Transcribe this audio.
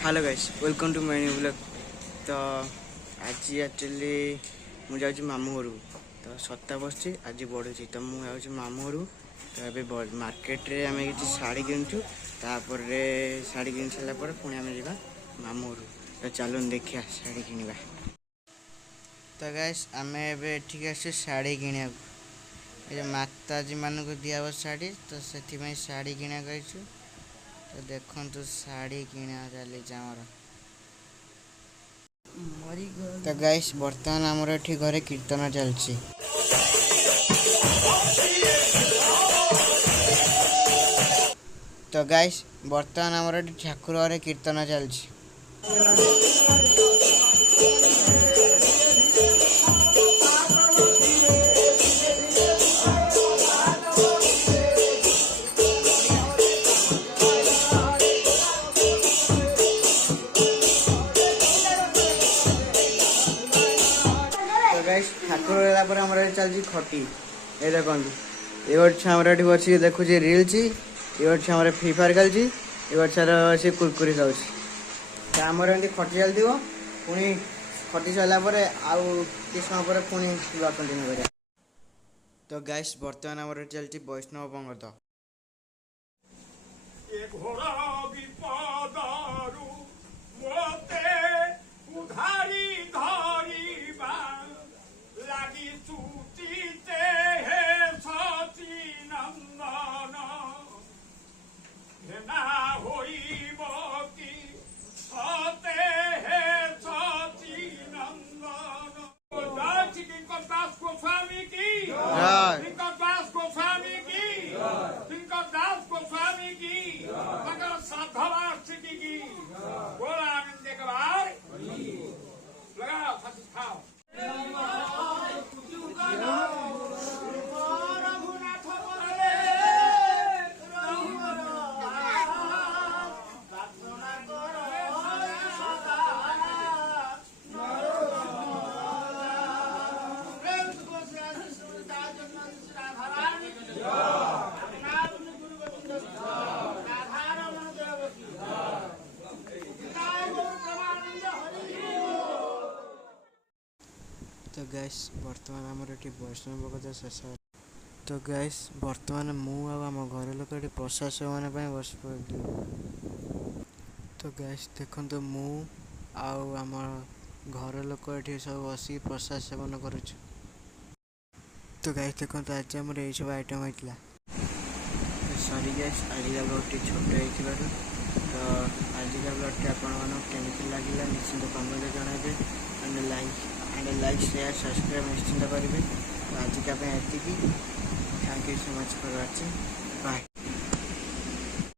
Hello guys welcome to my new blog. तो आज actually मुझे जाऊँ मामू घर तो सत्ता बस आज बढ़ुची तो मुझे मामू घर तो ये मार्केट रे आम कि शाढ़ी किणुचु तापर शाढ़ी किन सारापर पुणी आम जा मामू घर तो चलो देखिए शाढ़ी किणवा। तो गाइस आम एठिक आस शाढ़ी किणा ये माताजी मान को दिया शाढ़ी तो से शाढ़ी किणा कर तो देखु शाढ़ी किणा चली तो गाइस बर्तमान आमर एठी घरे कीर्तन चलछि। तो गाइस बर्तमान आमर एठी ठाकुर घरे कीर्तन चलछि। ठाकुर गला चलती खटी ये देखो ये छुआ ये बस देखुच रिल्स ये छुआ फ्री फायर खेलची ये छार कुरकुरी खाऊँ तो आमर एमती खटी चलती पुणी खटी सारापर आउ किस समय पर पुणी कंटिन्यू कर। तो गाइस बर्तमान आमर चलती वैष्णव पंगत। तो गैस बर्तमान आमर ये वैष्णव भगत शेष। तो गैस बर्तमान आम घर लोक ये प्रसाद सेवन बस पड़े। तो गैस देखो आम घर लोक ये सब बस प्रसाद सेवन कर। तो गैस देखो आज आम ये सब आइटम होता सॉरी गैस आज का ब्लॉग छोट हो तो आज का ब्लॉग आपको लगे निश्चिंत कमेंट जनइबे एंड लाइक शेयर सब्सक्राइब निश्चिंत करेंगे। तो आज का thank you so much for watching.